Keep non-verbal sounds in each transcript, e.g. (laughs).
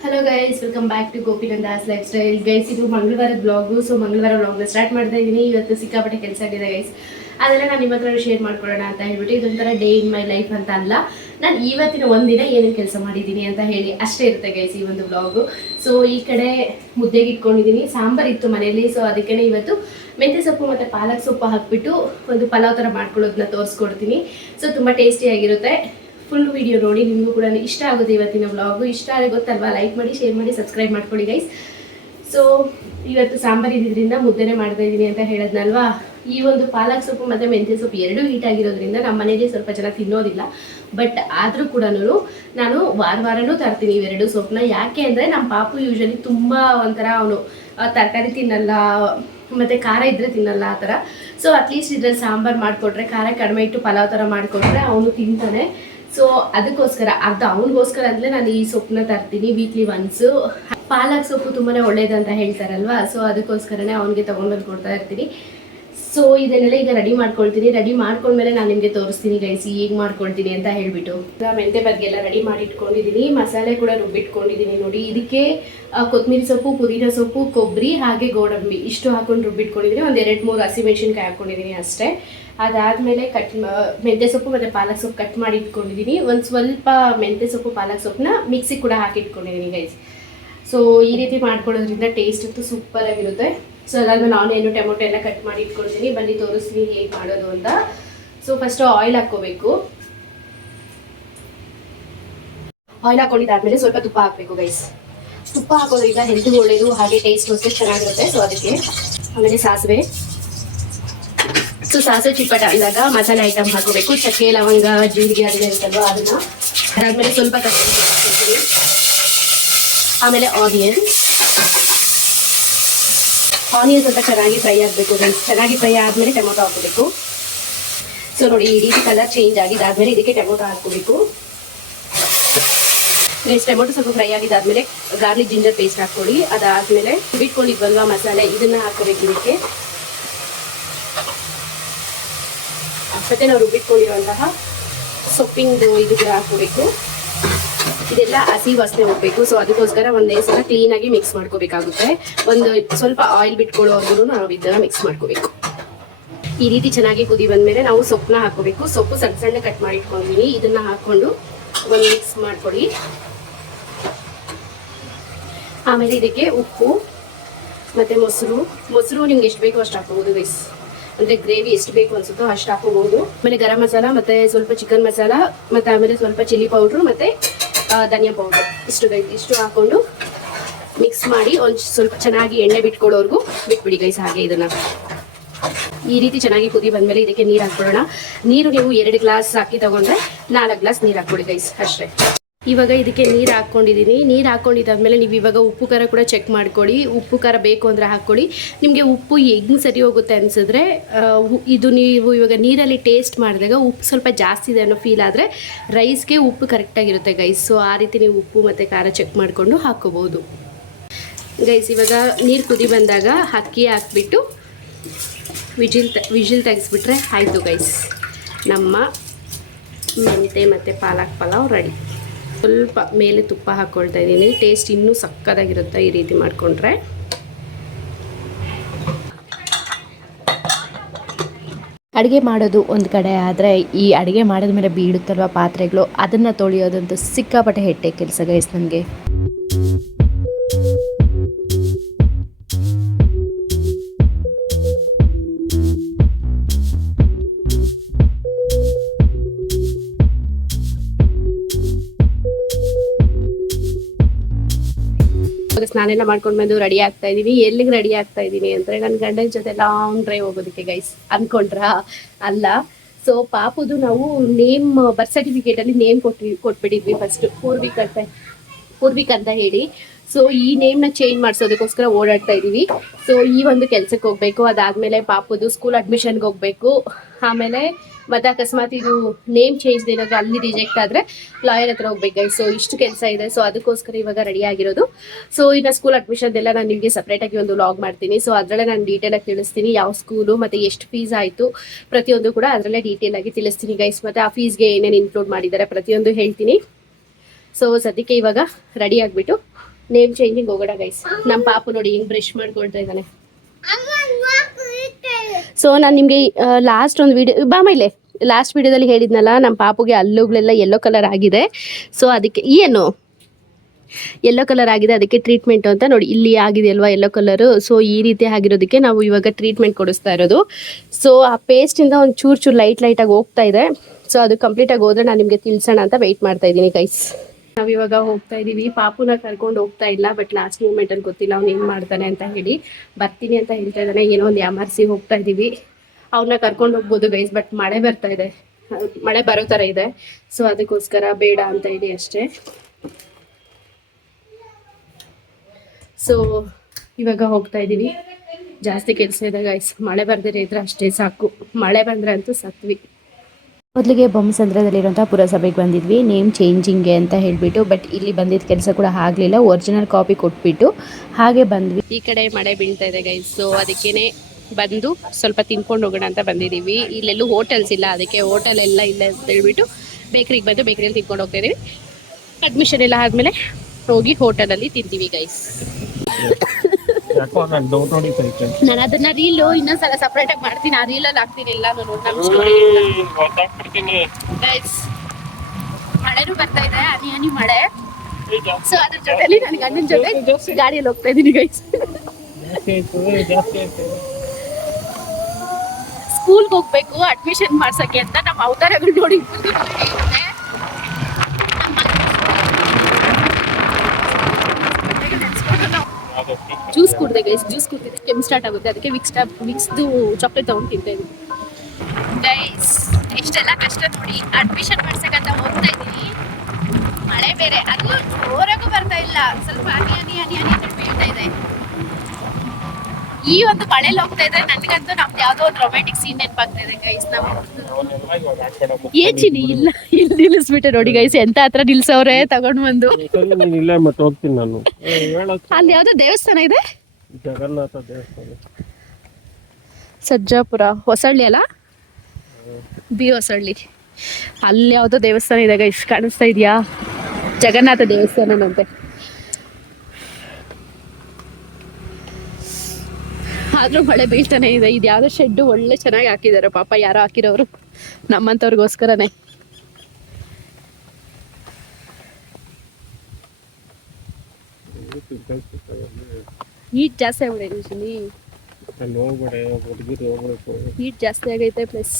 Hello guys welcome back to Gopinandas lifestyle guys ಇದು ಮಂಗಳವಾರ blog so ಮಂಗಳವಾರ ಬ್ಲಾಗ್ನ start ಮಾಡ್ತಾ ಇದ್ದೀನಿ ಇವತ್ತು ಸಿಕ್ಕಾಪಟ್ಟೆ ಕೆಲಸ ಆಗಿದೆ ಗೈಸ್ ಅದೆಲ್ಲ ನಾನು ನಿಮ್ಮ ಹತ್ರ ಶೇರ್ ಮಾಡ್ಕೊಳ್ಳೋಣ ಅಂತ ಹೇಳ್ಬಿಟ್ಟು ಇದೊಂಥರ ಡೇ ಇನ್ ಮೈ ಲೈಫ್ ಅಂತ ಅಲ್ಲ. ನಾನು ಇವತ್ತಿನ ಒಂದಿನ ಏನೇನು ಕೆಲಸ ಮಾಡಿದ್ದೀನಿ ಅಂತ ಹೇಳಿ ಅಷ್ಟೇ ಇರುತ್ತೆ ಗೈಸ್ ಈ ಒಂದು ಬ್ಲಾಗು ಸೊ ಈ ಕಡೆ ಮುದ್ದೆಗೆ ಇಟ್ಕೊಂಡಿದ್ದೀನಿ ಸಾಂಬಾರ್ ಇತ್ತು ಮನೆಯಲ್ಲಿ ಸೊ ಅದಕ್ಕೆ ಇವತ್ತು ಮೆಂತ್ಯ ಸೊಪ್ಪು ಮತ್ತು ಪಾಲಕ್ ಸೊಪ್ಪು ಹಾಕ್ಬಿಟ್ಟು ಒಂದು ಪಲಾವ್ ಥರ ಮಾಡ್ಕೊಳ್ಳೋದನ್ನ ತೋರಿಸ್ಕೊಡ್ತೀನಿ. ಸೊ ತುಂಬ ಟೇಸ್ಟಿಯಾಗಿರುತ್ತೆ ಫುಲ್ ವಿಡಿಯೋ ನೋಡಿ ನಿಮಗೂ ಕೂಡ ಇಷ್ಟ ಆಗುತ್ತೆ ಇವತ್ತಿನ ವ್ಲಾಗು ಇಷ್ಟ ಆದರೆ ಗೊತ್ತಲ್ವಾ? ಲೈಕ್ ಮಾಡಿ ಶೇರ್ ಮಾಡಿ ಸಬ್ಸ್ಕ್ರೈಬ್ ಮಾಡ್ಕೊಳ್ಳಿ ಗೈಸ್ ಸೊ ಇವತ್ತು ಸಾಂಬಾರು ಇದ್ದಿದ್ದರಿಂದ ಮುದ್ದೆನೇ ಮಾಡ್ತಾ ಇದ್ದೀನಿ ಅಂತ ಹೇಳದ್ನಲ್ವಾ? ಈ ಒಂದು ಪಾಲಕ್ ಸೊಪ್ಪು ಮತ್ತು ಮೆಂತ್ಯ ಸೊಪ್ಪು ಎರಡೂ ಹೀಟ್ ಆಗಿರೋದ್ರಿಂದ ನಮ್ಮ ಮನೆಯಲ್ಲಿ ಸ್ವಲ್ಪ ಜನ ತಿನ್ನೋದಿಲ್ಲ. ಬಟ್ ಆದರೂ ಕೂಡ ನಾನು ವಾರ ವಾರನೂ ತರ್ತೀನಿ ಇವೆರಡು ಸೊಪ್ಪನ್ನ. ಯಾಕೆ ಅಂದರೆ ನಮ್ಮ ಪಾಪು ಯೂಶಲಿ ತುಂಬ ಒಂಥರ ಅವನು ತರಕಾರಿ ತಿನ್ನಲ್ಲ, ಮತ್ತು ಖಾರ ಇದ್ದರೆ ತಿನ್ನಲ್ಲ ಆ ಥರ. ಸೊ ಅಟ್ಲೀಸ್ಟ್ ಇದ್ರಲ್ಲಿ ಸಾಂಬಾರು ಮಾಡಿಕೊಟ್ರೆ, ಖಾರ ಕಡಿಮೆ ಇಟ್ಟು ಪಲಾವ್ ಥರ ಮಾಡಿಕೊಟ್ರೆ ಅವನು ತಿಂತಾನೆ. ಸೊ ಅದಕ್ಕೋಸ್ಕರ ಅರ್ಧ ಅವನಿಗೋಸ್ಕರ ಅಂದ್ರೆ ನಾನು ಈ ಸೊಪ್ಪನ್ನ ತರ್ತೀನಿ ವೀಕ್ಲಿ ಒನ್ಸ್ ಪಾಲಕ್ ಸೊಪ್ಪು ತುಂಬಾನೇ ಒಳ್ಳೇದಂತ ಹೇಳ್ತಾರಲ್ವಾ? ಸೊ ಅದಕ್ಕೋಸ್ಕರನೇ ಅವನಿಗೆ ತಗೊಂಡ್ಬಂದು ಕೊಡ್ತಾ ಇರ್ತೀನಿ. ಸೊ ಇದನ್ನೆಲ್ಲ ಈಗ ರೆಡಿ ಮಾಡ್ಕೊಳ್ತೀನಿ. ರೆಡಿ ಮಾಡ್ಕೊಂಡ್ಮೇಲೆ ನಾನು ನಿಮಗೆ ತೋರಿಸ್ತೀನಿ ಗೈಸಿ ಈಗ ಮಾಡ್ಕೊಳ್ತೀನಿ ಅಂತ ಹೇಳ್ಬಿಟ್ಟು. ನಾ ಮೆಂತೆ ಬಗ್ಗೆ ಎಲ್ಲ ರೆಡಿ ಮಾಡಿ ಇಟ್ಕೊಂಡಿದ್ದೀನಿ ಮಸಾಲೆ ಕೂಡ ರುಬ್ಬಿಟ್ಕೊಂಡಿದ್ದೀನಿ ನೋಡಿ. ಇದಕ್ಕೆ ಕೊತ್ತಂಬರಿ ಸೊಪ್ಪು, ಪುದೀನ ಸೊಪ್ಪು ಕೊಬ್ಬರಿ ಹಾಗೆ ಗೋಡಂಬಿ. ಇಷ್ಟು ಹಾಕೊಂಡು ರುಬ್ಬಿಟ್ಕೊಂಡಿದ್ದೀನಿ ಒಂದು ಎರಡು ಮೂರು ಹಸಿಮೆಣಸಿನ್ಕಾಯಿ ಹಾಕ್ಕೊಂಡಿದ್ದೀನಿ ಅಷ್ಟೇ. ಅದಾದಮೇಲೆ ಕಟ್ ಮೆಂತ್ಯ ಸೊಪ್ಪು ಮತ್ತು ಪಾಲಕ್ ಸೊಪ್ಪು ಕಟ್ ಮಾಡಿ ಇಟ್ಕೊಂಡಿದ್ದೀನಿ ಒಂದು ಸ್ವಲ್ಪ ಮೆಂತ್ಯ ಸೊಪ್ಪು, ಪಾಲಕ್ ಸೊಪ್ಪನ್ನ ಮಿಕ್ಸಿ ಕೂಡ ಹಾಕಿ ಇಟ್ಕೊಂಡಿದ್ದೀನಿ ಗೈಸ್ ಸೊ ಈ ರೀತಿ ಮಾಡ್ಕೊಳ್ಳೋದ್ರಿಂದ ಟೇಸ್ಟ್ ಅಂತೂ ಸೂಪರ್ ಆಗಿರುತ್ತೆ. ಸೊ ಅದಾದ್ಮೇಲೆ ಏನು ಟೊಮೊಟೊ ಎಲ್ಲ ಕಟ್ ಮಾಡಿ ಇಟ್ಕೊಳ್ತೀನಿ ಬನ್ನಿ ತೋರಿಸ್ತೀನಿ ಹೇಗೆ ಮಾಡೋದು ಅಂತ. ಸೊ ಫಸ್ಟ್ ಆಯಿಲ್ ಹಾಕ್ಕೋಬೇಕು. ಆಯಿಲ್ ಹಾಕೊಂಡಿದ್ದಾದ್ಮೇಲೆ ಸ್ವಲ್ಪ ತುಪ್ಪ ಹಾಕಬೇಕು ಗೈಸ್ ತುಪ್ಪ ಹಾಕೋದ್ರಿಂದ ಹೆಲ್ತ್ಗೆ ಒಳ್ಳೇದು, ಹಾಗೆ ಟೇಸ್ಟ್ ಅಷ್ಟೇ ಚೆನ್ನಾಗಿರುತ್ತೆ. ಸೊ ಅದಕ್ಕೆ ಆಮೇಲೆ ಸಾಸಿವೆ. ಸೊ ಸಾಸಿವೆ ಚಿಪ್ಪಟ ಅಂದಾಗ ಮಸಾಲೆ ಐಟಮ್ ಹಾಕೋಬೇಕು, ಚಕ್ಕೆ, ಲವಂಗ, ಜೀರಿಗೆ ಅದೆಲ್ಲ ಅಂತಲ್ವಾ ಅದನ್ನ. ಅದಾದ್ಮೇಲೆ ಸ್ವಲ್ಪ ಕಟ್ಟಿ ಆಮೇಲೆ ಆನಿಯನ್ ಆನಿಯನ್ ಸ್ವಲ್ಪ ಚೆನ್ನಾಗಿ ಫ್ರೈ ಆಗಬೇಕು ಚೆನ್ನಾಗಿ ಫ್ರೈ ಆದಮೇಲೆ ಟೊಮೊಟೊ ಹಾಕೋಬೇಕು ಸೊ ನೋಡಿ, ಈ ರೀತಿ ಕಲರ್ ಚೇಂಜ್ ಆಗಿದ್ದಾದ್ಮೇಲೆ ಇದಕ್ಕೆ ಟೊಮೊಟೊ ಹಾಕೋಬೇಕು ನೆಕ್ಸ್ಟ್ ಟೊಮೊಟೊ ಸ್ವಲ್ಪ ಫ್ರೈ ಆಗಿದ್ದಾದ್ಮೇಲೆ ಗಾರ್ಲಿಕ್ ಜಿಂಜರ್ ಪೇಸ್ಟ್ ಹಾಕೊಳ್ಳಿ ಅದಾದ್ಮೇಲೆ ಬಿಟ್ಕೊಂಡಿದ್ವಲ್ವಾ ಮಸಾಲೆ, ಇದನ್ನ ಹಾಕೋಬೇಕು ಇದಕ್ಕೆ. ಮತ್ತೆ ನಾವು ರುಬ್ಬಿಟ್ಕೊಂಡಿರುವಂತಹ ಸೊಪ್ಪಿಂದು ಇದು ಕೂಡ ಹಾಕೋಬೇಕು ಇದೆಲ್ಲ ಹಸಿ ವಾಸನೆ ಹೋಗ್ಬೇಕು ಸೊ ಅದಕ್ಕೋಸ್ಕರ ಒಂದೇ ಸಲ ಕ್ಲೀನ್ ಆಗಿ ಮಿಕ್ಸ್ ಮಾಡ್ಕೋಬೇಕಾಗುತ್ತೆ. ಒಂದು ಸ್ವಲ್ಪ ಆಯಿಲ್ ಬಿಟ್ಕೊಳ್ಳೋವರೆಗೂ ನಾವು ಇದನ್ನ ಮಿಕ್ಸ್ ಮಾಡ್ಕೋಬೇಕು. ಈ ರೀತಿ ಚೆನ್ನಾಗಿ ಕುದಿ ಬಂದಮೇಲೆ ನಾವು ಸೊಪ್ಪನ್ನ ಹಾಕೋಬೇಕು ಸೊಪ್ಪು ಸಣ್ಣ ಸಣ್ಣ ಕಟ್ ಮಾಡಿ ಇಟ್ಕೊಂಡಿದ್ದೀನಿ ಇದನ್ನ ಹಾಕೊಂಡು ಒಂದು ಮಿಕ್ಸ್ ಮಾಡ್ಕೊಡಿ. ಆಮೇಲೆ ಇದಕ್ಕೆ ಉಪ್ಪು ಮತ್ತೆ ಮೊಸರು. ಮೊಸರು ನಿಮ್ಗೆ ಎಷ್ಟು ಬೇಕೋ ಅಷ್ಟು ಹಾಕೋಬಹುದು ಗೈಸ್ ಅಂದ್ರೆ ಗ್ರೇವಿ ಎಷ್ಟು ಬೇಕು ಅನ್ಸುತ್ತೋ ಅಷ್ಟು ಹಾಕೋಬಹುದು. ಆಮೇಲೆ ಗರಂ ಮಸಾಲ, ಮತ್ತೆ ಸ್ವಲ್ಪ ಚಿಕನ್ ಮಸಾಲ, ಮತ್ತೆ ಆಮೇಲೆ ಸ್ವಲ್ಪ ಚಿಲ್ಲಿ ಪೌಡ್ರು, ಮತ್ತೆ ಧನಿಯಾ ಪೌಡರ್. ಇಷ್ಟು ಇಷ್ಟು ಹಾಕೊಂಡು ಮಿಕ್ಸ್ ಮಾಡಿ ಒಂದು ಸ್ವಲ್ಪ ಚೆನ್ನಾಗಿ ಎಣ್ಣೆ ಬಿಟ್ಕೊಳ್ಳೋರ್ಗು ಬಿಟ್ಬಿಡಿ ಗೈಸ್ ಹಾಗೆ ಇದನ್ನ. ಈ ರೀತಿ ಚೆನ್ನಾಗಿ ಕುದಿ ಬಂದ್ಮೇಲೆ ಇದಕ್ಕೆ ನೀರು ಹಾಕೊಳ್ಳೋಣ ನೀರು ನೀವು ಎರಡು ಗ್ಲಾಸ್ ಹಾಕಿ ತಗೊಂಡ್ರೆ ನಾಲ್ಕು ಗ್ಲಾಸ್ ನೀರು ಹಾಕ್ಬಿಡಿ ಗೈಸ್, ಅಷ್ಟೇ. ಇವಾಗ ಇದಕ್ಕೆ ನೀರು ಹಾಕ್ಕೊಂಡಿದ್ದೀನಿ ನೀರು ಹಾಕ್ಕೊಂಡಿದ್ದಾದ್ಮೇಲೆ ನೀವು ಇವಾಗ ಉಪ್ಪು ಖಾರ ಕೂಡ ಚೆಕ್ ಮಾಡ್ಕೊಳ್ಳಿ. ಉಪ್ಪು ಖಾರ ಬೇಕು ಅಂದರೆ ಹಾಕ್ಕೊಳ್ಳಿ. ನಿಮಗೆ ಉಪ್ಪು ಹೆಂಗೆ ಸರಿ ಹೋಗುತ್ತೆ ಅನಿಸಿದ್ರೆ ಇದು ನೀವು ಇವಾಗ ನೀರಲ್ಲಿ ಟೇಸ್ಟ್ ಮಾಡಿದಾಗ ಉಪ್ಪು ಸ್ವಲ್ಪ ಜಾಸ್ತಿ ಇದೆ ಅನ್ನೋ ಫೀಲ್ ಆದರೆ ರೈಸ್ಗೆ ಉಪ್ಪು ಕರೆಕ್ಟಾಗಿರುತ್ತೆ ಗೈಸ್ ಸೊ ಆ ರೀತಿ ನೀವು ಉಪ್ಪು ಮತ್ತು ಖಾರ ಚೆಕ್ ಮಾಡಿಕೊಂಡು ಹಾಕ್ಕೋಬೋದು. ಗೈಸ್ ಇವಾಗ ನೀರು ಕುದಿ ಬಂದಾಗ ಅಕ್ಕಿ ಹಾಕ್ಬಿಟ್ಟು ವಿಜಿಲ್ ತ, ವಿಜಿಲ್ ತೆಗೆಸ್ಬಿಟ್ರೆ ಆಯಿತು ಗೈಸ್ ನಮ್ಮ ಮೆಂತೆ ಮತ್ತು ಪಾಲಕ್ ಪಲಾವ್ ರೆಡಿ ಸ್ವಲ್ಪ ಮೇಲೆ ತುಪ್ಪ ಹಾಕ್ಕೊಳ್ತಾ ಇದ್ದೀನಿ. ಟೇಸ್ಟ್ ಇನ್ನೂ ಸಕ್ಕದಾಗಿರುತ್ತೆ ಈ ರೀತಿ ಮಾಡಿಕೊಂಡ್ರೆ. ಅಡುಗೆ ಮಾಡೋದು ಒಂದು ಕಡೆ ಆದರೆ ಈ ಅಡುಗೆ ಮಾಡಿದ ಮೇಲೆ ಬೀಳುತ್ತಲ್ವ ಪಾತ್ರೆಗಳು, ಅದನ್ನು ತೊಳೆಯೋದಂತೂ ಸಿಕ್ಕಾಪಟ್ಟೆ ಹೆಟ್ಟೆ ಕೆಲಸ ಗೈಸ್ ನನಗೆ ಸ್ನಾನ ಮಾಡ್ಕೊಂಡ್ ಬಂದು ರೆಡಿ ಆಗ್ತಾ ಇದೀವಿ ಎಲ್ಲಿಗೆ ರೆಡಿ ಆಗ್ತಾ ಇದೀನಿ ಅಂದ್ರೆ ನನ್ನ ಗಂಡನ ಜೊತೆ ಲಾಂಗ್ ಡ್ರೈವ್ ಹೋಗೋದಕ್ಕೆ ಗೈಸ್ ಅನ್ಕೊಂಡ್ರಾ? ಅಲ್ಲ. ಸೊ ಪಾಪುದು ನಾವು ನೇಮ್ ಬರ್ತ್ ಸರ್ಟಿಫಿಕೇಟ್ ಅಲ್ಲಿ ನೇಮ್ ಕೊಟ್ಟಿ ಕೊಟ್ಬಿಟ್ಟಿದ್ವಿ ಫಸ್ಟ್ ಪೂರ್ವಿಕ್ ಅಂತ ಪೂರ್ವಿಕ್ ಅಂತ ಹೇಳಿ. ಸೊ ಈ ನೇಮ್ನ ಚೇಂಜ್ ಮಾಡಿಸೋದಕ್ಕೋಸ್ಕರ ಓಡಾಡ್ತಾ ಇದೀವಿ. ಸೊ ಈ ಒಂದು ಕೆಲ್ಸಕ್ಕೆ ಹೋಗ್ಬೇಕು. ಅದಾದ್ಮೇಲೆ ಪಾಪುದು ಸ್ಕೂಲ್ ಅಡ್ಮಿಷನ್ಗೆ ಹೋಗ್ಬೇಕು. ಆಮೇಲೆ ಮತ್ತೆ ಅಕಸ್ಮಾತ್ ಇದು ನೇಮ್ ಚೇಂಜ್ ಏನಾದ್ರು ಅಲ್ಲಿ ರಿಜೆಕ್ಟ್ ಆದ್ರೆ ಲಾಯರ್ ಹತ್ರ ಹೋಗ್ಬೇಕು ಸೊ ಇಷ್ಟು ಕೆಲಸ ಇದೆ. ಸೊ ಅದಕ್ಕೋಸ್ಕರ ಇವಾಗ ರೆಡಿ ಆಗಿರೋದು. ಸೊ ಇನ್ನು ಸ್ಕೂಲ್ ಅಡ್ಮಿಷನ್ ಎಲ್ಲ ನಾನು ನಿಮಗೆ ಸಪ್ರೇಟ್ ಆಗಿ ಒಂದು ಲಾಗ್ ಮಾಡ್ತೀನಿ. ಸೊ ಅದರಲ್ಲೇ ನಾನು ಡೀಟೇಲ್ ಆಗಿ ತಿಳಿಸ್ತೀನಿ ಯಾವ ಸ್ಕೂಲು ಮತ್ತೆ ಎಷ್ಟು ಫೀಸ್ ಆಯಿತು ಪ್ರತಿಯೊಂದು ಕೂಡ ಅದರಲ್ಲೇ ಡೀಟೇಲ್ ಆಗಿ ತಿಳಿಸ್ತೀನಿ ಗೈಸ್ ಮತ್ತೆ ಆ ಫೀಸ್ಗೆ ಏನೇನು ಇನ್ಕ್ಲೂಡ್ ಮಾಡಿದ್ದಾರೆ ಪ್ರತಿಯೊಂದು ಹೇಳ್ತೀನಿ. ಸೊ ಸದ್ಯಕ್ಕೆ ಇವಾಗ ರೆಡಿ ಆಗಿಬಿಟ್ಟು ನೇಮ್ ಚೇಂಜಿಂಗ್ ಹೋಗೋಣ ಗೈಸ್ ನಮ್ಮ ಪಾಪು ನೋಡಿ ಹಿಂಗ್ ಬ್ರಷ್ ಮಾಡ್ಕೊಳ್ತಾ ಇದ್ದಾನೆ. ಸೊ ನಾನು ನಿಮಗೆ ಲಾಸ್ಟ್ ಒಂದು ವಿಡಿಯೋ ಬಾ ಮೈಲೆ. ಲಾಸ್ಟ್ ವಿಡಿಯೋದಲ್ಲಿ ಹೇಳಿದ್ನಲ್ಲ ನಮ್ಮ ಪಾಪುಗೆ ಹಲ್ಲುಗಳೆಲ್ಲ ಯೆಲ್ಲೋ ಕಲರ್ ಆಗಿದೆ. ಸೊ ಅದಕ್ಕೆ, ಏನು? ಯೆಲ್ಲೋ ಕಲರ್ ಆಗಿದೆ, ಅದಕ್ಕೆ ಟ್ರೀಟ್ಮೆಂಟ್ ಅಂತ ನೋಡಿ, ಇಲ್ಲಿ ಆಗಿದೆ ಅಲ್ವಾ ಯೆಲ್ಲೋ ಕಲರು ಸೊ ಈ ರೀತಿ ಆಗಿರೋದಕ್ಕೆ ನಾವು ಇವಾಗ ಟ್ರೀಟ್ಮೆಂಟ್ ಕೊಡಿಸ್ತಾ ಇರೋದು. ಸೊ ಆ ಪೇಸ್ಟಿಂದ ಒಂದು ಚೂರು ಚೂರು ಲೈಟ್ ಲೈಟಾಗಿ ಹೋಗ್ತಾ ಇದೆ. ಸೊ ಅದು ಕಂಪ್ಲೀಟಾಗಿ ಹೋದ್ರೆ ನಾನು ನಿಮಗೆ ತಿಳಿಸೋಣ ಅಂತ ವೆಯ್ಟ್ ಮಾಡ್ತಾ ಇದ್ದೀನಿ ಗೈಸ್ ನಾವು ಇವಾಗ ಹೋಗ್ತಾ ಇದ್ದೀವಿ ಪಾಪುನ ಕರ್ಕೊಂಡು ಹೋಗ್ತಾ ಇಲ್ಲ ಬಟ್ ಲಾಸ್ಟ್ ಮೂಮೆಂಟ್ ಅಲ್ಲಿ ಗೊತ್ತಿಲ್ಲ ಅವ್ನು ಏನು ಮಾಡ್ತಾನೆ ಅಂತ ಹೇಳಿ. ಬರ್ತೀನಿ ಅಂತ ಹೇಳ್ತಾ ಇದ್ದಾನೆ. ಏನೋ ಒಂದು ಯಾಮರ್ಸಿ ಹೋಗ್ತಾ ಇದೀವಿ. ಅವ್ನ ಕರ್ಕೊಂಡು ಹೋಗ್ಬೋದು ಗೈಸ್ ಬಟ್ ಮಳೆ ಬರ್ತಾ ಇದೆ. ಮಳೆ ಬರೋ ತರ ಇದೆ. ಸೊ ಅದಕ್ಕೋಸ್ಕರ ಬೇಡ ಅಂತ ಹೇಳಿ ಅಷ್ಟೇ. ಸೊ ಇವಾಗ ಹೋಗ್ತಾ ಇದ್ದೀವಿ. ಜಾಸ್ತಿ ಕೆಲಸ ಇದೆ ಗೈಸ್ ಮಳೆ ಬರ್ದಿರೇ ಇದ್ರೆ ಅಷ್ಟೇ ಸಾಕು. ಮಳೆ ಬಂದ್ರೆ ಅಂತೂ ಸತ್ವಿ. ಮೊದಲಿಗೆ ಬೊಮ್ಮಸಂದ್ರದಲ್ಲಿರುವಂಥ ಪುರಸಭೆಗೆ ಬಂದಿದ್ವಿ. ನೇಮ್ ಚೇಂಜಿಂಗ್ಗೆ ಅಂತ ಹೇಳಿಬಿಟ್ಟು ಬಟ್ ಇಲ್ಲಿ ಬಂದಿದ್ದ ಕೆಲಸ ಕೂಡ ಆಗಲಿಲ್ಲ. ಒರಿಜಿನಲ್ ಕಾಪಿ ಕೊಟ್ಬಿಟ್ಟು ಹಾಗೆ ಬಂದ್ವಿ. ಈ ಕಡೆ ಮಳೆ ಬೀಳ್ತಾ ಇದೆ ಗೈಸ್ ಸೊ ಅದಕ್ಕೇನೆ ಬಂದು ಸ್ವಲ್ಪ ತಿನ್ಕೊಂಡು ಹೋಗೋಣ ಅಂತ ಬಂದಿದ್ದೀವಿ. ಇಲ್ಲೆಲ್ಲೂ ಹೋಟೆಲ್ಸ್ ಇಲ್ಲ. ಅದಕ್ಕೆ ಹೋಟೆಲ್ ಎಲ್ಲ ಇಲ್ಲ ಅಂತ ಹೇಳ್ಬಿಟ್ಟು ಬೇಕ್ರಿಗೆ ಬಂದು ಬೇಕ್ರಿಯಲ್ಲಿ ತಿನ್ಕೊಂಡು ಹೋಗ್ತಾ ಅಡ್ಮಿಷನ್ ಎಲ್ಲ ಆದ್ಮೇಲೆ ಹೋಗಿ ಹೋಟೆಲಲ್ಲಿ ತಿಂತೀವಿ ಗೈಸ್ ನಾನು ಅದನ್ನ ರೀಲು ಇನ್ನೊಂದ್ಸಲ ಸಪ್ರೇಟ್ ಆಗಿ ಮಾಡ್ತೀನಿ. ಆ ರೀಲಲ್ಲಿ ಹಾಕ್ತೀನಿ ಎಲ್ಲ. ಗೈಸ್ ಮಳೆನೂ ಬರ್ತಾ ಇದೆ. ಹನಿ ಹನಿ ಮಳೆ. ಸೊ ಅದ್ರ ಜೊತೆಲಿ ನನಗೆ ಅಣ್ಣನ ಜೊತೆ ಗಾಡಿಯಲ್ಲಿ ಹೋಗ್ತಾ ಇದೀನಿ ಗೈಸ್ ಜಾಸ್ತಿ ಆಯ್ತು ಜಾಸ್ತಿ ಆಯ್ತು. ಸ್ಕೂಲ್ಗೆ ಹೋಗ್ಬೇಕು ಅಡ್ಮಿಷನ್ ಮಾಡ್ಸಕ್ಕೆ ಅಂತ ನಮ್ಮ ಅವತಾರಗಳು ನೋಡಿ. ಜ್ಯೂಸ್ ಕುಡ್ದೆ ಗೈಸ್ ಜ್ಯೂಸ್ ಕುಡ್ದಿದ್ದು. ಕೆಮ್ಮು ಸ್ಟಾರ್ಟ್ ಆಗುತ್ತೆ. ಅದಕ್ಕೆ ವಿಕ್ಸ್ ವಿಕ್ಸ್ದು ಚಾಕ್ಲೇಟ್ ತಗೊಂಡು ತಿಂತಾ ಇದ್ದೀನಿ. ಗೈಸ್ ಎಷ್ಟೆಲ್ಲ ಕಷ್ಟ ನೋಡಿ ಅಡ್ಮಿಷನ್ ಮಾಡ್ಸಕ್ಕಂತ ಹೋಗ್ತಾ ಇದ್ದೀನಿ. ಮಳೆ ಬೇರೆ. ಅದು ಜೋರಾಗೂ ಬರ್ತಾ ಇಲ್ಲ. ಸ್ವಲ್ಪ ಹನಿ ಹನಿ ಹನಿ ಹನಿ ಬೀಳ್ತಾ ಇದೆ. ಈ ಒಂದು ಮಳೆಲಿ ಹೋಗ್ತಾ ಇದ್ರೆ ನನಗಂತೂ ನಮ್ದು ಯಾವ್ದೋ ಒಂದು ರೊಮ್ಯಾಂಟಿಕ್ ಸೀನ್ ನೆನಪಾಗ್ತಾ ಇದೆ ಗೈಸ್ ಹಾಕ್ಬೇಡ ಏನ್ ಚಿನಿ ಇಲ್ಲ ಇಲ್ಲಿ ನಿಲ್ಲಿಸ್ಬಿಟ್ಟೆ ನೋಡಿ ಗೈಸ್ ಎಂತ ಹತ್ರ ನಿಲ್ಸವ್ರೆ ತಗೊಂಡ್ ಬಂದು. ಇಲ್ಲ ಮತ್ತೆ ಹೋಗ್ತೀನಿ ನಾನು. ಅಲ್ಲಿ ಯಾವ್ದೋ ದೇವಸ್ಥಾನ ಇದೆ? ಜಗನ್ನಾಥ ದೇವಸ್ಥಾನ. ಸಜ್ಜಾಪುರ ಹೊಸಳ್ಳಿ ಅಲ್ಲ? ಬಿ ಹೊಸಳ್ಳಿ. ಅಲ್ಲಿ ಯಾವ್ದೋ ದೇವಸ್ಥಾನ ಇದೆ ಗೈಸ್ ಕಾಣಿಸ್ತಾ ಇದೆಯಾ? ಜಗನ್ನಾಥ ದೇವಸ್ಥಾನನಂತೆ. ಆದ್ರೂ ಮಳೆ ಬೀಳ್ತಾನೆ ಇದೆ. ಇದು ಯಾವ್ದೋ ಶೆಡ್ ಒಳ್ಳೆ ಚೆನ್ನಾಗಿ ಹಾಕಿದ್ದಾರೆ ಪಾಪ. ಯಾರೋ ಹಾಕಿರೋರು. ನಮ್ಮಂತವ್ರಿಗೋಸ್ಕರನೆ ಹೀಟ್ ಜಾಸ್ತಿ ಹೋಗ್ಬೇಕು ಹೀಟ್ ಜಾಸ್ತಿ ಆಗೈತೆ ಪ್ಲಸ್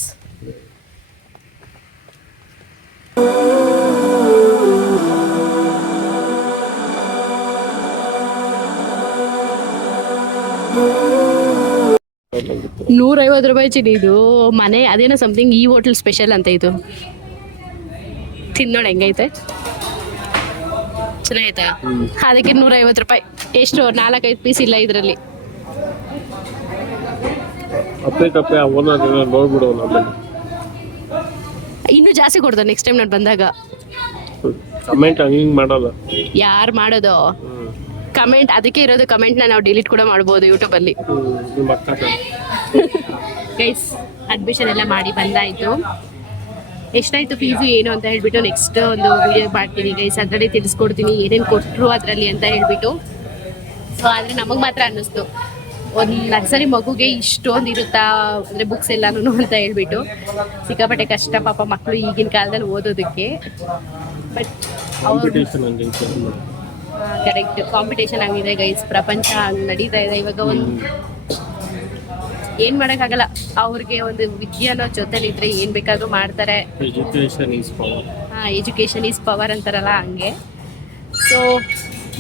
ನೂರೈವತ್ತು ರೂಪಾಯಿ ಚಿನಿ ಇದು. ಮನೆ ಅದೇನೋ ಸಮಥಿಂಗ್ ಈ ಹೋಟೆಲ್ ಸ್ಪೆಷಲ್ ಅಂತ ಇದು. ತಿನ್ನೋಣ ಹೆಂಗೈತೆ? ಚೆನ್ನಾಗೈತಾ? ಅದಕ್ಕೆ ನೂರೈವತ್ತು ರೂಪಾಯಿ. ಎಷ್ಟು? ನಾಲ್ಕೈದು ಪೀಸ್ ಇಲ್ಲ ಇದರಲ್ಲಿ. ಇನ್ನೂ ಜಾಸ್ತಿ ಕೊಡ್ತಾರೆ ನೆಕ್ಸ್ಟ್ ಟೈಮ್ ನಾನು ಬಂದಾಗ. ಕಮೆಂಟ್ ಹಂಗೆ ಹಿಂಗೆ ಮಾಡಲ್ಲ. ಯಾರು ಮಾಡೋದು? ಕಮೆಂಟ್ ಅದಕ್ಕೆ ಇರೋದು ಕಮೆಂಟ್ನ ನಾವು ಡಿಲೀಟ್ ಕೂಡ ಮಾಡ್ಬೋದು ಯೂಟ್ಯೂಬಲ್ಲಿ ಅಲ್ಲಿ. ನಿಮ್ಮ ಅಕ್ಕ ಕಣೆ. ಗೈಸ್ ಅಡ್ಮಿಷನ್ ಎಲ್ಲ ಮಾಡಿ ಬಂದಾಯಿತು. ಎಷ್ಟಾಯ್ತು ಫೀಸು ಏನು ಅಂತ ಹೇಳ್ಬಿಟ್ಟು ನೆಕ್ಸ್ಟ್ ಒಂದು ವಿಡಿಯೋ ಮಾಡ್ತೀನಿ ಗೈಸ್ ಅದರಲ್ಲಿ ತಿಳಿಸ್ಕೊಡ್ತೀನಿ ಏನೇನು ಕೊಟ್ಟರು ಅದರಲ್ಲಿ ಅಂತ ಹೇಳ್ಬಿಟ್ಟು. ಸೊ ಆದರೆ ನಮಗೆ ಮಾತ್ರ ಅನ್ನಿಸ್ತು. ಒಂದು ನರ್ಸರಿ ಮಗುಗೆ ಇಷ್ಟೊಂದು ಇರುತ್ತಾ ಅಂದರೆ ಬುಕ್ಸ್ ಎಲ್ಲಾನು ಅಂತ ಹೇಳ್ಬಿಟ್ಟು. ಸಿಕ್ಕಾಪಟ್ಟೆ ಕಷ್ಟ ಪಾಪ ಮಕ್ಕಳು ಈಗಿನ ಕಾಲದಲ್ಲಿ ಓದೋದಕ್ಕೆ. ಬಟ್ ಅವ್ರು ಕರೆಕ್ಟ್ ಕಾಂಪಿಟೇಷನ್ ಆಗಿದೆ ಗೈಸ್ ಪ್ರಪಂಚ ಹಂಗ್ ನಡೀತಾ ಇದೆ. ಇವಾಗ ಒಂದು ಏನ್ ಮಾಡಕ್ಕಾಗಲ್ಲ. ಅವ್ರಿಗೆ ಒಂದು ವಿದ್ಯೆ ಅನ್ನೋ ಜೊತೆಲಿ ಇದ್ರೆ ಏನ್ ಬೇಕಾದ್ರೂ ಮಾಡ್ತಾರೆ. Education is power education is power ಅಂತಾರಲ್ಲ ಹಂಗೆ. ಸೊ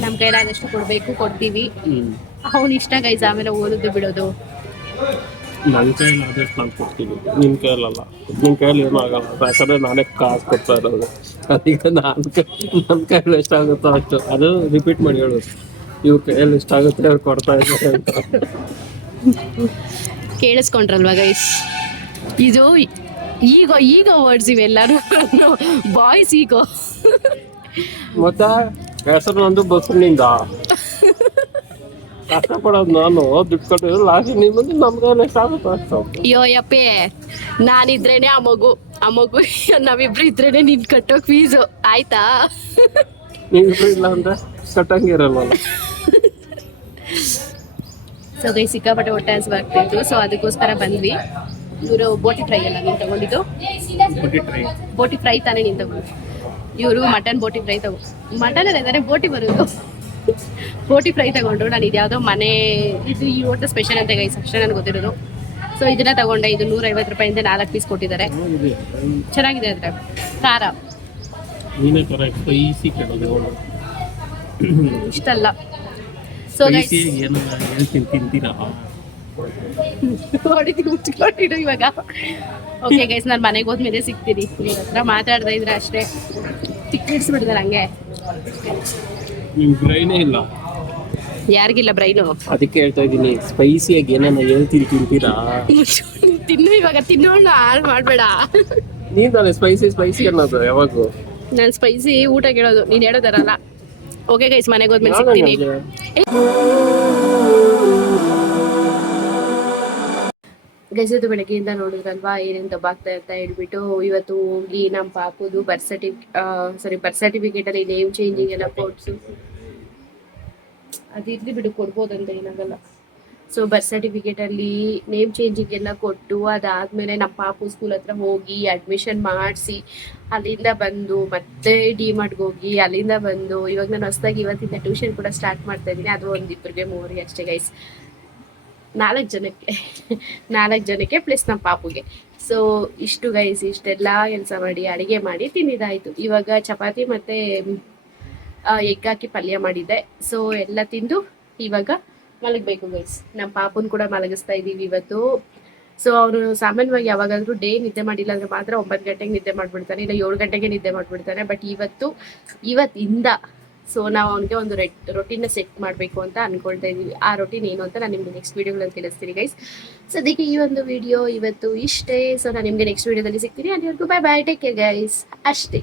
ನಮ್ ಕೈಲಾದಷ್ಟು ಕೊಡ್ಬೇಕು ಕೊಡ್ತೀವಿ. ಅವ್ನ ಇಷ್ಟ ಗೈಸ್ ಆಮೇಲೆ ಓದೋದು ಬಿಡೋದು. ನನ್ನ ಕೈಯಲ್ಲಿ ಆದಷ್ಟು ನಾನು ಕೊಡ್ತೀನಿ. ನಿನ್ನ ಕೈಯಲ್ಲಲ್ಲ. ನಿನ್ನ ಕೈಯಲ್ಲಿ ಏನೂ ಆಗಲ್ಲ. ಯಾಕಂದ್ರೆ ನಾನೇ ಕಾಸು ಕೊಡ್ತಾ ಇರೋದು. ಅದೀಗ ನಾನು ನನ್ನ ಕೈಯಲ್ಲಿ ಎಷ್ಟಾಗುತ್ತೋ ಅಷ್ಟು. ಅದು ರಿಪೀಟ್ ಮಾಡಿ ಹೇಳು ಇವ್ರ ಕೈಯಲ್ಲಿ ಎಷ್ಟಾಗುತ್ತೆ ಅವ್ರು ಕೊಡ್ತಾ ಇದ್ದಾರೆ ಅಂತ. ಕೇಳಿಸ್ಕೊಂಡ್ರಲ್ವಾ ಗೈಸ್ ಇದು ಈಗ ಈಗ ವರ್ಡ್ಸ್ ಇವೆಲ್ಲರೂ. ಬಾಯ್ಸ್ ಈಗ. ಮತ್ತೆ ಹೆಸರು ಒಂದು ಬಸ್ನಿಂದ ಕಷ್ಟಪಡೋದು ನಾನು ದುಡ್ಡು ಕೊಟ್ಟಿದ್ರೆ ಲಾಸ್ಟ್ ನೀವು ನಮ್ಗೆ ಎಷ್ಟಾಗುತ್ತೋ ಅಯ್ಯೋ ಯಪ್ಪೆ ನಾನಿದ್ರೇನೆ ಆ ಮಗು ಆ ಮಗು ನಾವಿಬ್ರು ಇದ್ರೇನೆ ನಿನ್ ಕಟ್ಟೋ ಫೀಸು ಆಯ್ತಾ? ನೀವಿಬ್ರು ಇಲ್ಲ ಅಂದ್ರೆ ಕಟ್ಟಂಗಿರಲ್ವಲ್ಲ ಸೊ ಗೈ ಸಿಕ್ಕಾಪಟ್ಟೆ ಹೊಟ್ಟೆ ಹಸ್ವಾಗ್ತಿತ್ತು ಸೊ ಅದಕ್ಕೋಸ್ಕರ ಬಂದ್ವಿ. ಇವರು ಬೋಟಿ ಫ್ರೈ ಎಲ್ಲ ನೀನು ತಗೊಂಡಿದ್ದು? ಬೋಟಿ ಫ್ರೈ. ತಾನೇ ನೀನು ತಗೊಂಡು. ಇವರು ಮಟನ್ ಬೋಟಿ ಫ್ರೈ ತಗೋ ಮಟನ್ ಅಂದರೆ ಬೋಟಿ ಬರೋದು. ಬೋಟಿ ಫ್ರೈ ತಗೊಂಡ್ರು ನಾನು ಇದ್ಯಾವುದೋ ಮನೆ ಇದು ಈ ಹೋಟ್ಲ್ ಸ್ಪೆಷಲ್ ಅಂತ ಗೈಸ್ ಅಷ್ಟೇ ನನಗೆ ಗೊತ್ತಿರೋದು. ಸೊ ಇದನ್ನ ತಗೊಂಡೆ ಇದು ನೂರೈವತ್ತು ರೂಪಾಯಿಂದ ನಾಲ್ಕು ಪೀಸ್ ಕೊಟ್ಟಿದ್ದಾರೆ. ಚೆನ್ನಾಗಿದೆ. ಅದ್ರ ಖಾರ. ಇಷ್ಟಲ್ಲ. ಸೊ ಮುಚ್ಕೊಂಡಿಡು ಇವಾಗ. ಓಕೆ ಗೈಸ್ ನಾನು ಮನೆಗೆ ಹೋದ್ಮೇಲೆ ಸಿಗ್ತೀನಿ. ನಿಮ್ಮ ಹತ್ರ ಮಾತಾಡ್ತಾ ಇದ್ರೆ ಅಷ್ಟೇ. ತಿಕ್ಕಿಡ್ಸ್ಬಿಡ್ತಾರೆ ಹಂಗೆ. ನಿಮ್ ಬ್ರೈನೇ ಇಲ್ಲ. ಯಾರಿಗಿಲ್ಲ ಬ್ರೈನು? ಅದಕ್ಕೆ ಹೇಳ್ತಾ ಇದ್ದೀನಿ ಸ್ಪೈಸಿಯಾಗಿ ಏನನ್ನ ಹೇಳ್ತೀನಿ ತಿಂತೀರಾ? (laughs) ತಿನ್ನು ಇವಾಗ ತಿನ್ನೋಣ ಹಾಳು ಮಾಡಬೇಡ. ನೀನ್ ತಾನೆ ಸ್ಪೈಸಿ ಸ್ಪೈಸಿ ಅನ್ನೋದು ಯಾವಾಗ ನಾನು ಸ್ಪೈಸಿ ಊಟ ಕೇಳೋದು ನೀನು ಹೇಳೋದರಲ್ಲ ಓಕೆ ಗೈಸ್ ಮನೆಗೆ ಹೋದ್ಮೇಲೆ ಸಿಗ್ತೀನಿ. ಗಜದ ಇದು ಬೆಳಗ್ಗೆಯಿಂದ ನೋಡಿದ್ರಲ್ವಾ ಏನೇನು ದಬ್ಬಾಗ್ತಾ ಅಂತ ಹೇಳ್ಬಿಟ್ಟು ಇವತ್ತು ಹೋಗಿ ನಮ್ಮ ಪಾಪುದು birth certificate sorry birth certificate ಅಲ್ಲಿ ನೇಮ್ ಚೇಂಜಿಂಗ್ ಎಲ್ಲ ಕೊಡ್ಸು ಅದಿರ್ಲಿ ಬಿಡು, ಕೊಡ್ಬೋದಂತ ಏನಾಗಲ್ಲ ಸೊ ಬರ್ತ್ ಸರ್ಟಿಫಿಕೇಟ್ ಅಲ್ಲಿ ನೇಮ್ ಚೇಂಜಿಂಗ್ ಎಲ್ಲ ಕೊಟ್ಟು ಅದಾದ್ಮೇಲೆ ನಮ್ಮ ಪಾಪು ಸ್ಕೂಲ್ ಹತ್ರ ಹೋಗಿ ಅಡ್ಮಿಷನ್ ಮಾಡಿಸಿ, ಅಲ್ಲಿಂದ ಬಂದು ಮತ್ತೆ ಡಿ ಮಾಡ್ಗೆ ಹೋಗಿ ಅಲ್ಲಿಂದ ಬಂದು ಇವಾಗ ನಾನು ಹೊಸದಾಗಿ ಇವತ್ತಿಂದ ಟ್ಯೂಷನ್ ಕೂಡ ಸ್ಟಾರ್ಟ್ ಮಾಡ್ತಾ ಇದ್ದೀನಿ. ಅದು ಒಂದಿಬ್ಬರಿಗೆ ಮೂವರಿಗೆ ಅಷ್ಟೇ ಗೈಸ್ ನಾಲ್ಕು ಜನಕ್ಕೆ ನಾಲ್ಕು ಜನಕ್ಕೆ ಪ್ಲಸ್ ನಮ್ಮ ಪಾಪುಗೆ. ಸೊ ಇಷ್ಟು ಗೈಸ್ ಇಷ್ಟೆಲ್ಲ ಕೆಲಸ ಮಾಡಿ, ಅಡಿಗೆ ಮಾಡಿ ತಿಂದಿದ್ದಾಯಿತು. ಇವಾಗ ಚಪಾತಿ ಮತ್ತೆ ಎಗ್ ಹಾಕಿ ಪಲ್ಯ ಮಾಡಿದ್ದೆ. ಸೊ ಎಲ್ಲ ತಿಂದು ಇವಾಗ ಮಲಗಬೇಕು ಗೈಸ್ ನಮ್ಮ ಪಾಪನ್ ಕೂಡ ಮಲಗಿಸ್ತಾ ಇದ್ದೀವಿ ಇವತ್ತು. ಸೊ ಅವರು ಸಾಮಾನ್ಯವಾಗಿ ಯಾವಾಗಾದ್ರೂ ಡೇ ನಿದ್ದೆ ಮಾಡಿಲ್ಲ ಅಂದ್ರೆ ಮಾತ್ರ ಒಂಬತ್ತು ಗಂಟೆಗೆ ನಿದ್ದೆ ಮಾಡ್ಬಿಡ್ತಾನೆ ಇಲ್ಲ ಏಳು ಗಂಟೆಗೆ ನಿದ್ದೆ ಮಾಡ್ಬಿಡ್ತಾನೆ ಬಟ್ ಇವತ್ತು, ಇವತ್ತಿಂದ ಸೊ ನಾವು ಅವನಿಗೆ ಒಂದು ರೆಟ್ ರೊಟೀನ್ನ ಸೆಟ್ ಮಾಡಬೇಕು ಅಂತ ಅನ್ಕೊಳ್ತಾ ಇದ್ದೀವಿ ಆ ರೊಟೀನ್ ಏನು ಅಂತ ನಾನು ನಿಮ್ಗೆ ನೆಕ್ಸ್ಟ್ ವೀಡಿಯೋಗಳಲ್ಲಿ ತಿಳಿಸ್ತೀನಿ ಗೈಸ್ ಸದ್ಯಕ್ಕೆ ಈ ಒಂದು ವಿಡಿಯೋ ಇವತ್ತು ಇಷ್ಟೇ. ಸೊ ನಾನು ನಿಮಗೆ ನೆಕ್ಸ್ಟ್ ವೀಡಿಯೋದಲ್ಲಿ ಸಿಗ್ತೀನಿ. ಅಲ್ಲಿವರೆಗೂ bye bye take care guys ಅಷ್ಟೇ.